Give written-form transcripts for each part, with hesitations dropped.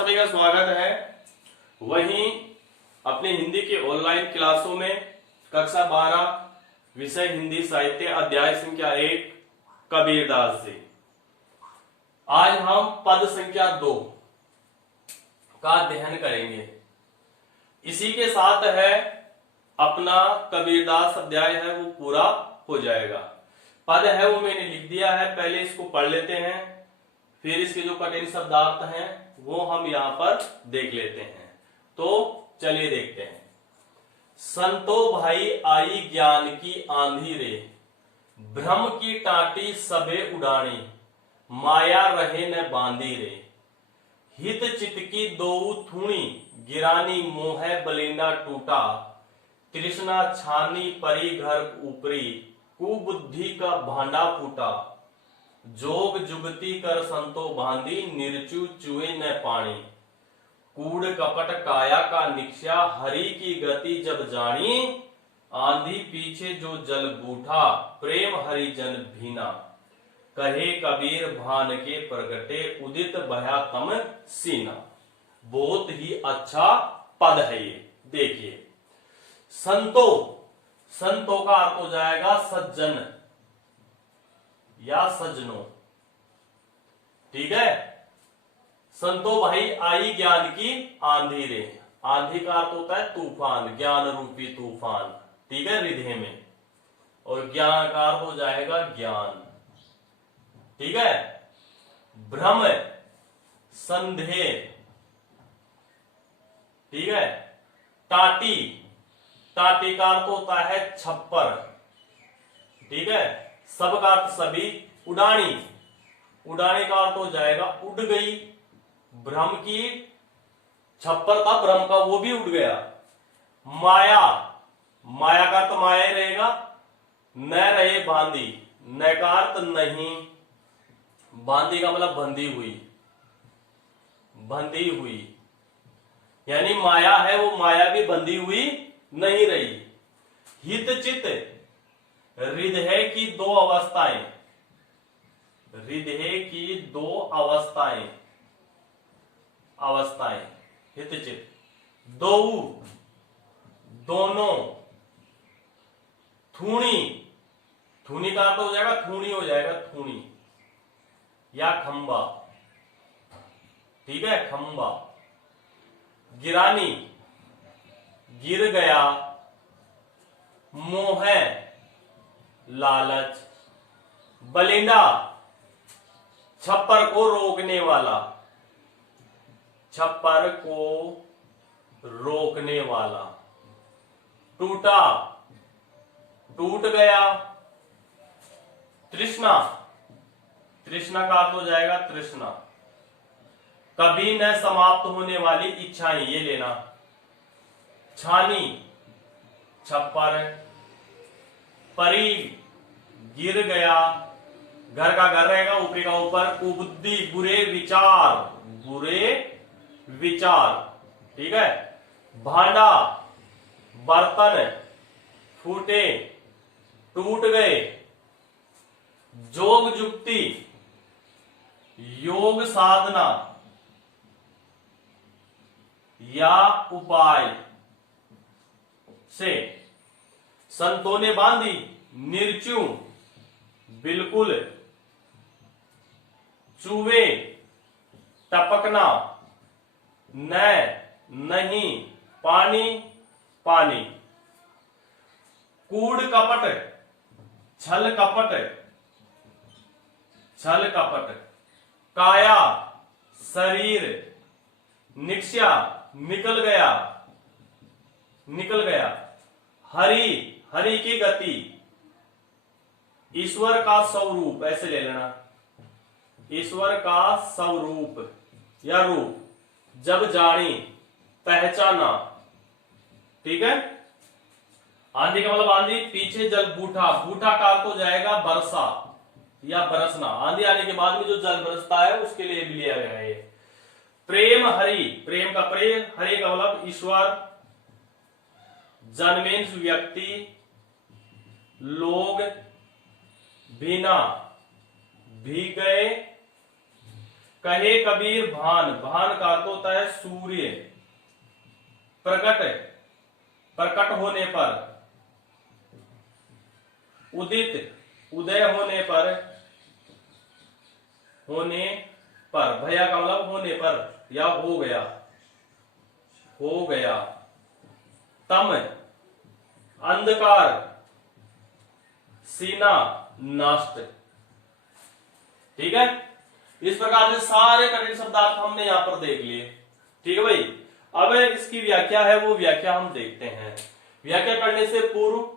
सभी का स्वागत है। वहीं अपनी हिंदी के ऑनलाइन क्लासों में कक्षा 12 विषय हिंदी साहित्य अध्याय संख्या 1 कबीरदास जी। आज हम पद संख्या 2 का अध्ययन करेंगे। इसी के साथ है अपना कबीरदास अध्याय है वो पूरा हो जाएगा। पद है वो मैंने लिख दिया है, पहले इसको पढ़ लेते हैं, फिर इसके जो कठिन शब्दार्थ हैं वो हम यहाँ पर देख लेते हैं। तो चलिए देखते हैं। संतो भाई आई ज्ञान की आंधी रे, भ्रम की टाटी सबे उड़ानी, माया रहे न बांधी रे, हित चित की दोऊ थूणी, गिरानी मोह बलिंदा टूटा, तृष्णा छानी परी घर ऊपरी, कुबुद्धि का भांडा फूटा, जोग जुगती कर संतो बांधी, निर्चु चुए न पानी, कूड़ कपट काया का निक्षा, हरि की गति जब जानी, आंधी पीछे जो जल बूठा, प्रेम हरिजन भीना, कहे कबीर भान के प्रगटे, उदित भया तम सीना। बहुत ही अच्छा पद है ये। देखिए, संतो, संतो का अर्थ हो जाएगा सज्जन या सज्जनों, ठीक है। संतो भाई आई ज्ञान की आंधी रे, आंधी का अर्थ होता है तूफान, ज्ञान रूपी तूफान, ठीक है, रिधे में, और ज्ञान का अर्थ हो जाएगा ज्ञान, ठीक है। भ्रम संदेह, ठीक है। टाटी, टाटी का अर्थ होता है छप्पर, ठीक है। सब का अर्थ सभी, उड़ानी, उड़ाने का अर्थ हो जाएगा उड़ गई, भ्रम की छप्पर था भ्रम का वो भी उड़ गया। माया, माया का अर्थ माया ही रहेगा, न रहे बांधी, न का अर्थ नहीं, बांधी का मतलब बंधी हुई, बंधी हुई, यानी माया है वो माया भी बंधी हुई नहीं रही। हित चित, हृदय की दो अवस्थाएं, हृदय की दो अवस्थाएं, अवस्थाएं, हित चित, दो दोनों, थूणी, थूणी का अर्थ हो जाएगा थूणी, हो जाएगा थूणी या खंबा, ठीक है, खंबा। गिरानी, गिर गया, मोह लालच, बलिंदा छप्पर को रोकने वाला, छप्पर को रोकने वाला। टूटा, टूट गया। तृष्णा, तृष्णा का अर्थ हो जाएगा तृष्णा, कभी न समाप्त होने वाली इच्छाएं, ये लेना। छानी छप्पर, परी गिर गया, घर का घर रहेगा, ऊपरी का ऊपर। कुबुद्धि बुरे विचार, बुरे विचार, ठीक है। भांडा बर्तन, फूटे टूट गए। जोग जुक्ति योग साधना या उपाय से। संतों ने बांधी, निर्चु बिल्कुल, चूहे टपकना, न नहीं, पानी पानी। कूड़ कपट छल कपट, छल कपट। काया शरीर, निक्ष्या निकल गया, निकल गया। हरि, हरि की गति, ईश्वर का स्वरूप, ऐसे ले लेना, ईश्वर का स्वरूप या रूप, जब जानी पहचाना, ठीक है। आंधी का मतलब आंधी, पीछे जल बूठा, बूठा का अर्थ हो जाएगा वर्षा या बरसना, आंधी आने के बाद में जो जल बरसता है उसके लिए भी लिया गया है। प्रेम हरि, प्रेम का प्रेम, हरि का मतलब ईश्वर। जन्मेंस व्यक्ति, लोग, भीना भी गए, कहे कबीर भान, भान का अर्थ होता है सूर्य, प्रकट, प्रकट होने पर, उदित, उदय होने पर, होने पर, भैया का मतलब होने पर या हो गया, हो गया। तम, अंधकार, सीना, नष्ट। ठीक है, इस प्रकार से सारे कठिन शब्दार्थ हमने यहां पर देख लिए। ठीक है भाई, अब इसकी व्याख्या है वो व्याख्या हम देखते हैं। व्याख्या करने से पूर्व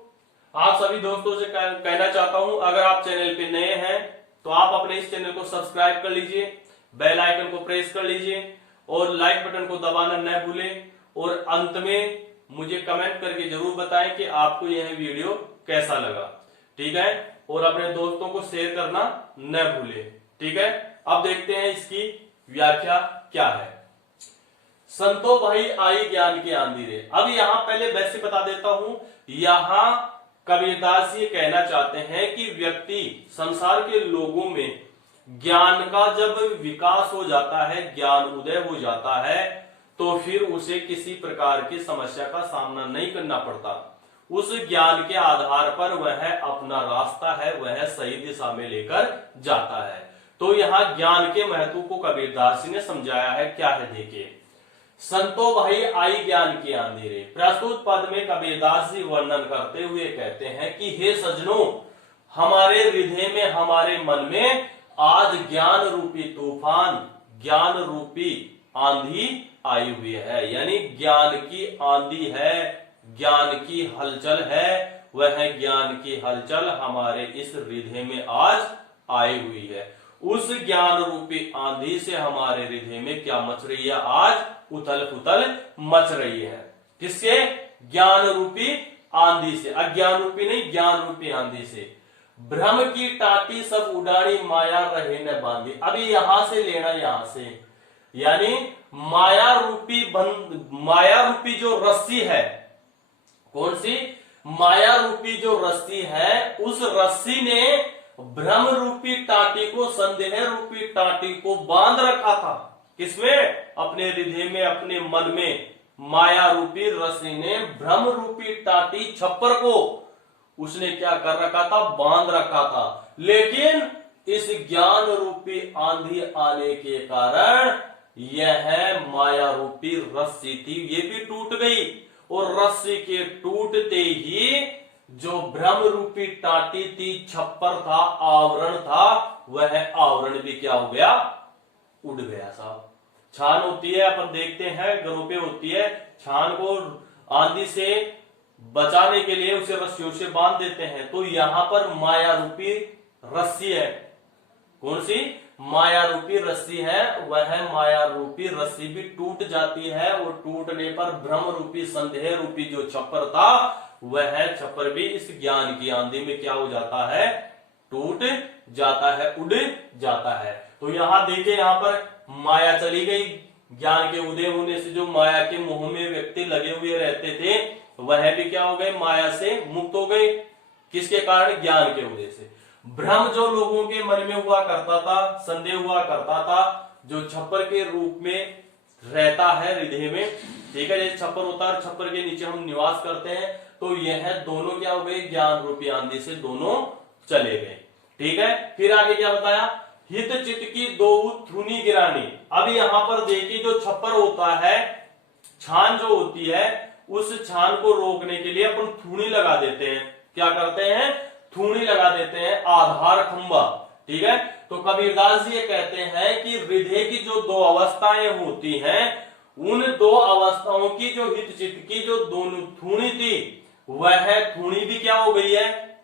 आप सभी दोस्तों से कहना चाहता हूं, अगर आप चैनल पे नए हैं तो आप अपने इस चैनल को सब्सक्राइब कर लीजिए, बेल आइकन को प्रेस कर लीजिए और लाइक बटन को दबाना न भूलें, और अंत में मुझे कमेंट करके जरूर बताएं कि आपको यह वीडियो कैसा लगा। ठीक है, और अपने दोस्तों को शेयर करना न भूलें। ठीक है, अब देखते हैं इसकी व्याख्या क्या है। संतो भाई आई ज्ञान की आंधी रे। अब यहां पहले वैसे बता देता हूं, यहां कबीरदास ये कहना चाहते हैं कि व्यक्ति, संसार के लोगों में ज्ञान का जब विकास हो जाता है, ज्ञान उदय हो जाता है, तो फिर उसे किसी प्रकार की समस्या का सामना नहीं करना पड़ता। उस ज्ञान के आधार पर वह अपना रास्ता है वह सही दिशा में लेकर जाता है। तो यहाँ ज्ञान के महत्व को कबीरदास ने समझाया है। क्या है देखिए, संतो भाई आई ज्ञान की आंधी रे। प्रस्तुत पद में कबीरदास जी वर्णन करते हुए कहते हैं कि हे सज्जनों, हमारे हृदय में, हमारे मन में आज ज्ञान रूपी तूफान, ज्ञान रूपी आंधी आई हुई है। यानी ज्ञान की आंधी है, ज्ञान की हलचल है, वह ज्ञान की हलचल हमारे इस हृदय में आज आई हुई है। उस ज्ञान रूपी आंधी से हमारे हृदय में क्या मच रही है, आज उथल पुथल मच रही है। किससे? ज्ञान रूपी आंधी से, अज्ञान रूपी नहीं, ज्ञान रूपी आंधी से। भ्रम की टाटी सब उड़ानी माया रहे न बांधी। अभी यहां से लेना, यहां से, यानी माया रूपी माया रूपी जो रस्सी है, कौन सी? माया रूपी जो रस्सी है, उस रस्सी ने भ्रम रूपी टाटी को, संदेह रूपी टाटी को बांध रखा था। किसमें? अपने हृदय में, अपने मन में। माया रूपी रस्सी ने भ्रम रूपी टाटी, छप्पर को उसने क्या कर रखा था? बांध रखा था। लेकिन इस ज्ञान रूपी आंधी आने के कारण यह माया रूपी रस्सी थी, ये भी टूट गई। और रस्सी के टूटते ही जो भ्रम रूपी टाटी थी, छप्पर था, आवरण था, वह आवरण भी क्या हो गया? उड़ गया साहब। छान होती है, अपन देखते हैं घरों पे होती है, छान को आंधी से बचाने के लिए उसे रस्सियों से बांध देते हैं। तो यहां पर माया रूपी रस्सी है। कौन सी? माया रूपी रस्सी है। वह माया रूपी रस्सी भी टूट जाती है, और टूटने पर भ्रम रूपी, संदेह रूपी जो छप्पर था, वह छप्पर भी इस ज्ञान की आंधी में क्या हो जाता है? टूट जाता है, उड़ जाता है। तो यहां देखिए, यहां पर माया चली गई। ज्ञान के उदय होने से जो माया के मोह में व्यक्ति लगे हुए रहते थे, वह भी क्या हो गए? माया से मुक्त हो गए। किसके कारण? ज्ञान के उदय से। भ्रम जो लोगों के मन में हुआ करता था, संदेह हुआ करता था, जो छप्पर के रूप में रहता है हृदय में, ठीक है, जैसे छप्पर होता है, छप्पर के नीचे हम निवास करते हैं, तो यह दोनों क्या हो गए? ज्ञान रूपी आंधी से दोनों चले गए। ठीक है, फिर आगे क्या बताया? हित चित की दो थ्रुनी गिरानी। अब यहां पर देखिए, जो छप्पर होता है, छान जो होती है, उस छान को रोकने के लिए अपन थूणी लगा देते हैं। क्या करते हैं? थूणी लगा देते हैं, आधार खंबा। ठीक है, तो कबीरदास जी ये कहते हैं कि हृदय की जो दो अवस्थाएं होती हैं, उन दो अवस्थाओं की जो हित चित्त की जो दोनों थूणी थी, वह थूणी भी क्या हो गई है?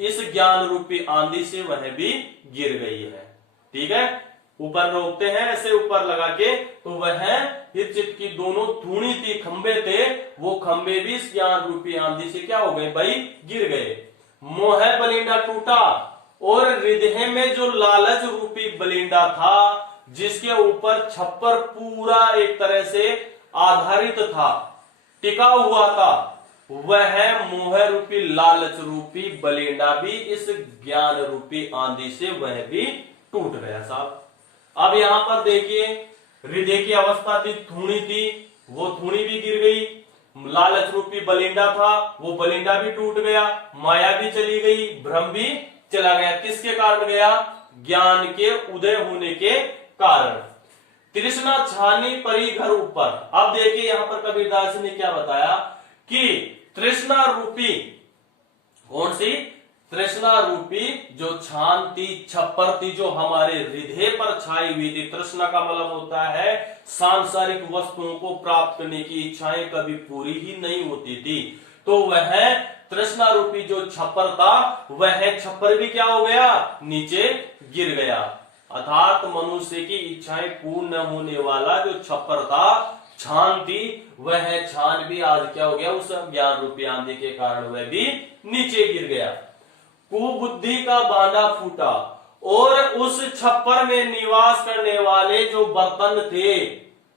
इस ज्ञान रूपी आंधी से वह भी गिर गई है। ठीक है, ऊपर रोकते हैं ऐसे ऊपर लगा के, तो वह हित चित्त की दोनों थूणी थी, खंबे थे, वो खंबे भी इस ज्ञान रूपी आंधी से क्या हो गए भाई? गिर गए। मोह बलिंडा टूटा, और हृदय में जो लालच रूपी बलिंडा था, जिसके ऊपर छप्पर पूरा एक तरह से आधारित था, टिका हुआ था, वह मोह रूपी, लालच रूपी बलिंडा भी इस ज्ञान रूपी आंधी से वह भी टूट गया साहब। अब यहां पर देखिए हृदय की अवस्था थी, थूणी थी, वो थूणी भी गिर गई, लालच रूपी बलिंडा था, वो बलिंडा भी टूट गया, माया भी चली गई, भ्रम भी चला गया। किसके कारण गया? ज्ञान के उदय होने के कारण। तृष्णा छानी परी घर ऊपर। अब देखिए यहां पर कबीरदास जी ने क्या बताया कि तृष्णा रूपी, कौन सी? तृष्णा रूपी जो छान थी, छप्पर थी, जो हमारे हृदय पर छाई हुई थी। तृष्णा का मतलब होता है सांसारिक वस्तुओं को प्राप्त करने की इच्छाएं कभी पूरी ही नहीं होती थी। तो वह तृष्णा रूपी जो छप्पर था, वह छप्पर भी क्या हो गया? नीचे गिर गया। अर्थात मनुष्य की इच्छाएं पूर्ण न होने वाला जो छप्पर था, छान थी, वह छान भी आज क्या हो गया? उस ज्ञान रूपी आंधी के कारण वह भी नीचे गिर गया। कुबुद्धि का बांधा फूटा और उस छप्पर में निवास करने वाले जो बर्तन थे,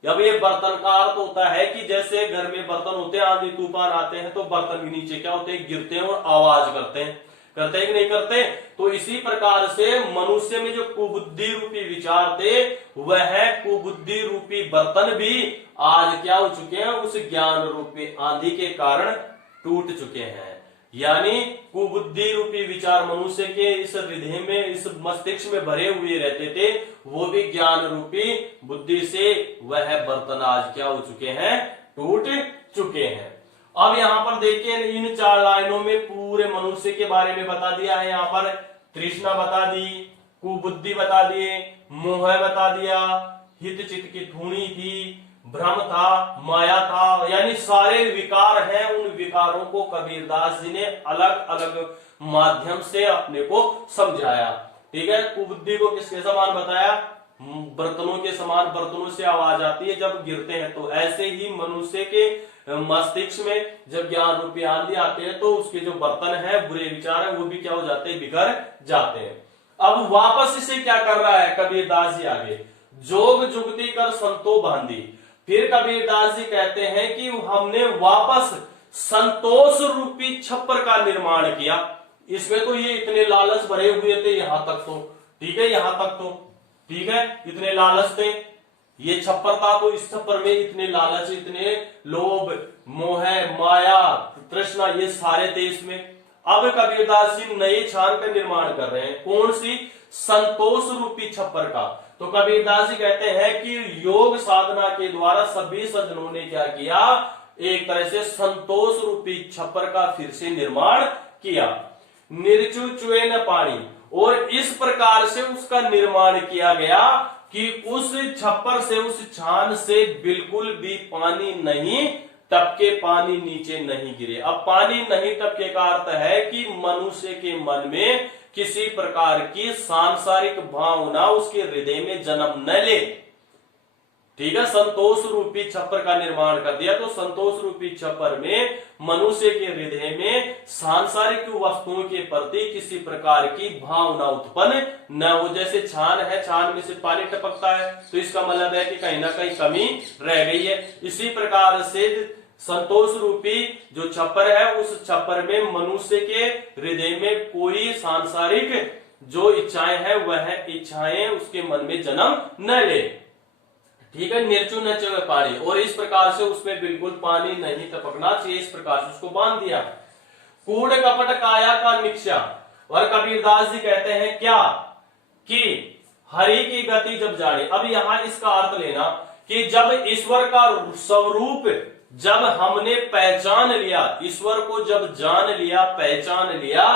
अब ये बर्तन का अर्थ होता है कि जैसे घर में बर्तन होते हैं, आंधी तूफान आते हैं तो बर्तन के नीचे क्या होते हैं? गिरते हैं और आवाज करते हैं। करते हैं कि नहीं करते? तो इसी प्रकार से मनुष्य में जो कुबुद्धि रूपी विचार थे, वह कुबुद्धि रूपी बर्तन भी आज क्या हो चुके हैं? उस ज्ञान रूपी आंधी के कारण टूट चुके हैं। यानी कुबुद्धि रूपी विचार मनुष्य के इस हृदय में, इस मस्तिष्क में भरे हुए रहते थे, वो भी ज्ञान रूपी बुद्धि से वह बर्तन आज क्या हो चुके हैं? टूट चुके हैं। अब यहां पर देखिए इन 4 लाइनों में पूरे मनुष्य के बारे में बता दिया है। यहां पर तृष्णा बता दी, कुबुद्धि बता दिए, मोह बता दिया, हित चित्त की धूणी थी, भ्रम था, माया था, यानी सारे विकार हैं। उन विकारों को कबीरदास जी ने अलग अलग माध्यम से अपने को समझाया। ठीक है, कुबुद्धि को किसके समान बताया? बर्तनों के समान, बर्तनों से आवाज आती है जब गिरते हैं। तो ऐसे ही मनुष्य के मस्तिष्क में जब ज्ञान रूपी आंधी आते हैं तो उसके जो बर्तन है, बुरे विचार है, वो भी क्या हो जाते हैं? बिगड़ जाते हैं। अब वापस इसे क्या कर रहा है कबीरदास जी आगे? जोग जुगती कर संतो बांधी। फिर कबीरदास जी कहते हैं कि हमने वापस संतोष रूपी छप्पर का निर्माण किया। इसमें तो ये इतने लालच भरे हुए थे यहां तक तो, ठीक है, यहां तक तो ठीक है, इतने लालच थे, ये छप्पर था तो इस छप्पर में इतने लालच, इतने लोभ, मोह, माया, तृष्णा, ये सारे थे इसमें। अब कबीरदास जी नए छान का निर्माण कर रहे हैं। कौन सी? संतोष रूपी छप्पर का। तो कबीरदास जी कहते हैं कि योग साधना के द्वारा सभी सज्जनों ने क्या किया? एक तरह से संतोष रूपी छप्पर का फिर से निर्माण किया। निर्चु चुए न पानी, और इस प्रकार से उसका निर्माण किया गया कि उस छप्पर से, उस छान से बिल्कुल भी पानी नहीं टपके, पानी नीचे नहीं गिरे। अब पानी नहीं टपके का अर्थ है कि मनुष्य के मन में किसी प्रकार की सांसारिक भावना उसके हृदय में जन्म न ले। ठीक है, संतोष रूपी छप्पर का निर्माण कर दिया। तो संतोष रूपी छप्पर में मनुष्य के हृदय में सांसारिक वस्तुओं के प्रति किसी प्रकार की भावना उत्पन्न न हो। जैसे छान है, छान में से पानी टपकता है तो इसका मतलब है कि कहीं ना कहीं कमी रह गई है। इसी प्रकार से संतोष रूपी जो छप्पर है, उस छप्पर में मनुष्य के हृदय में कोई सांसारिक जो इच्छाएं हैं, वह इच्छाएं उसके मन में जन्म न ले। ठीक है, निर्चु न चुए पानी, और इस प्रकार से उसमें बिल्कुल पानी नहीं टपकना चाहिए, इस प्रकार से उसको बांध दिया। कूड़ कपट काया का निक्षा। और कबीरदास जी कहते हैं क्या? कि हरि की गति जब जाने। अब यहां इसका अर्थ लेना कि जब ईश्वर का स्वरूप जब हमने पहचान लिया, ईश्वर को जब जान लिया, पहचान लिया,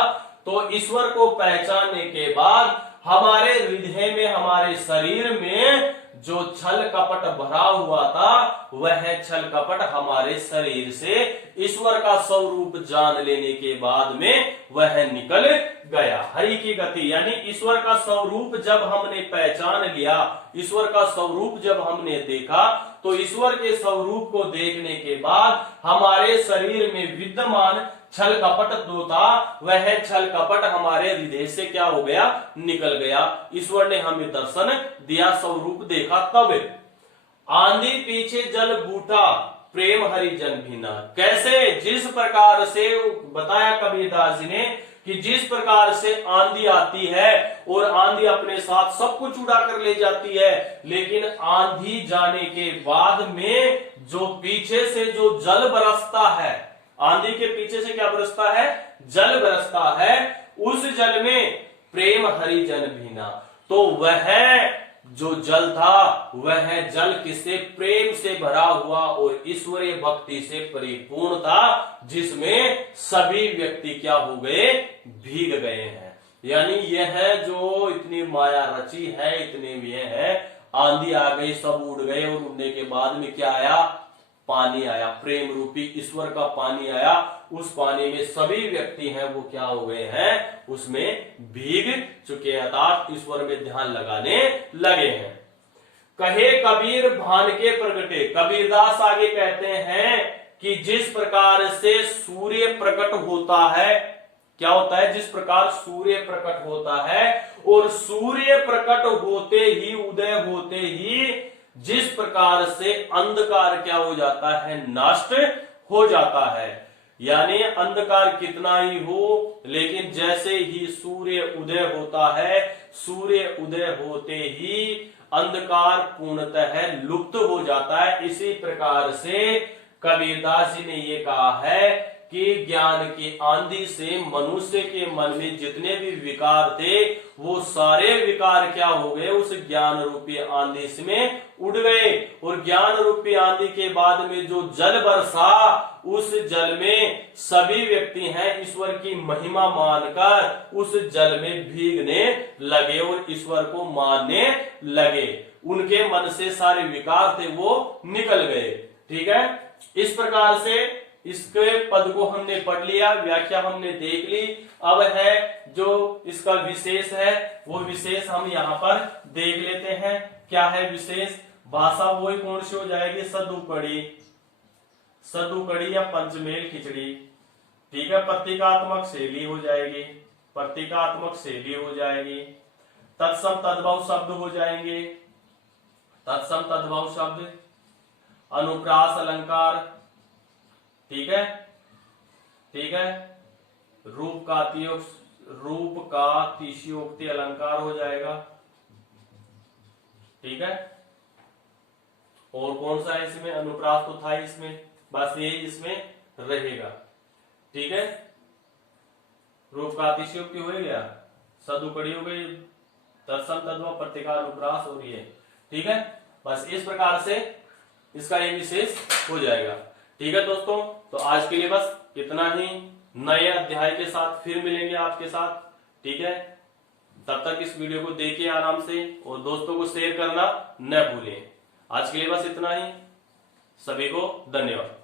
तो ईश्वर को पहचानने के बाद हमारे हृदय में, हमारे शरीर में जो छल कपट भरा हुआ था, वह छल कपट हमारे शरीर से ईश्वर का स्वरूप जान लेने के बाद में वह निकल गया। हरि की गति यानी ईश्वर का स्वरूप जब हमने पहचान लिया, ईश्वर का स्वरूप जब हमने देखा, तो ईश्वर के स्वरूप को देखने के बाद हमारे शरीर में विद्यमान छल कपट जो था, वह छल कपट हमारे हृदय से क्या हो गया? निकल गया। ईश्वर ने हमें दर्शन दिया, स्वरूप देखा। तब आंधी पीछे जल बूटा, प्रेम हरिजन भीना। कैसे? जिस प्रकार से बताया कबीरदास जी ने कि जिस प्रकार से आंधी आती है और आंधी अपने साथ सब कुछ उड़ा कर ले जाती है, लेकिन आंधी जाने के बाद में जो पीछे से जो जल बरसता है, आंधी के पीछे से क्या बरसता है, जल बरसता है, उस जल में प्रेम हरिजन भीना। तो वह जो जल था वह जल किससे, प्रेम से भरा हुआ और ईश्वरीय भक्ति से परिपूर्ण था, जिसमें सभी व्यक्ति क्या हो गए, भीग गए हैं। यानी यह जो इतनी माया रची है, इतने ये है, आंधी आ गई, सब उड़ गए, और उड़ने के बाद में क्या आया, पानी आया, प्रेम रूपी ईश्वर का पानी आया। उस पानी में सभी व्यक्ति हैं वो क्या हो गए हैं, उसमें भीग चुके हैं, अर्थात ईश्वर में ध्यान लगाने लगे हैं। कहे कबीर भान के प्रगटे, कबीरदास आगे कहते हैं कि जिस प्रकार से सूर्य प्रकट होता है, क्या होता है, जिस प्रकार सूर्य प्रकट होता है और सूर्य प्रकट होते ही, उदय होते ही जिस प्रकार से अंधकार क्या हो जाता है, नष्ट हो जाता है। यानी अंधकार कितना ही हो, लेकिन जैसे ही सूर्य उदय होता है, सूर्य उदय होते ही अंधकार पूर्णतः लुप्त हो जाता है। इसी प्रकार से कबीरदास जी ने ये कहा है कि ज्ञान की आंधी से मनुष्य के मन में जितने भी विकार थे, वो सारे विकार क्या हो गए, उस ज्ञान रूपी आंधी में उड़ गए। और ज्ञान रूपी आंधी के बाद में जो जल बरसा, उस जल में सभी व्यक्ति हैं ईश्वर की महिमा मानकर उस जल में भीगने लगे और ईश्वर को मानने लगे। उनके मन से सारे विकार थे वो निकल गए। ठीक है, इस प्रकार से इसके पद को हमने पढ़ लिया, व्याख्या हमने देख ली। अब है जो इसका विशेष है, वो विशेष हम यहाँ पर देख लेते हैं। क्या है विशेष, भाषा वही कौन सी हो जाएगी, सदुपड़ी, सदुकड़ी या पंचमेल खिचड़ी। ठीक है, प्रतीकात्मक शैली हो जाएगी, प्रतीकात्मक शैली हो जाएगी। तत्सम तद्भव शब्द हो जाएंगे, तत्सम तद्भव शब्द, अनुप्रास अलंकार। ठीक है, ठीक है, रूप का तिशयोक्ति अलंकार हो जाएगा। ठीक है, और कौन सा है इसमें, अनुप्रास तो था इसमें, बस ये इसमें रहेगा। ठीक है, रूप का अतिशयोक्ति हो गया, सदुपड़ी हो गई, तत्सम तद्भव, प्रतीका, अनुप्रास और ये। ठीक है, बस इस प्रकार से इसका ये विशेष हो जाएगा। ठीक है दोस्तों, तो आज के लिए बस इतना ही। नए अध्याय के साथ फिर मिलेंगे आपके साथ। ठीक है, तब तक इस वीडियो को देखिए आराम से और दोस्तों को शेयर करना न भूलें। आज के लिए बस इतना ही। सभी को धन्यवाद।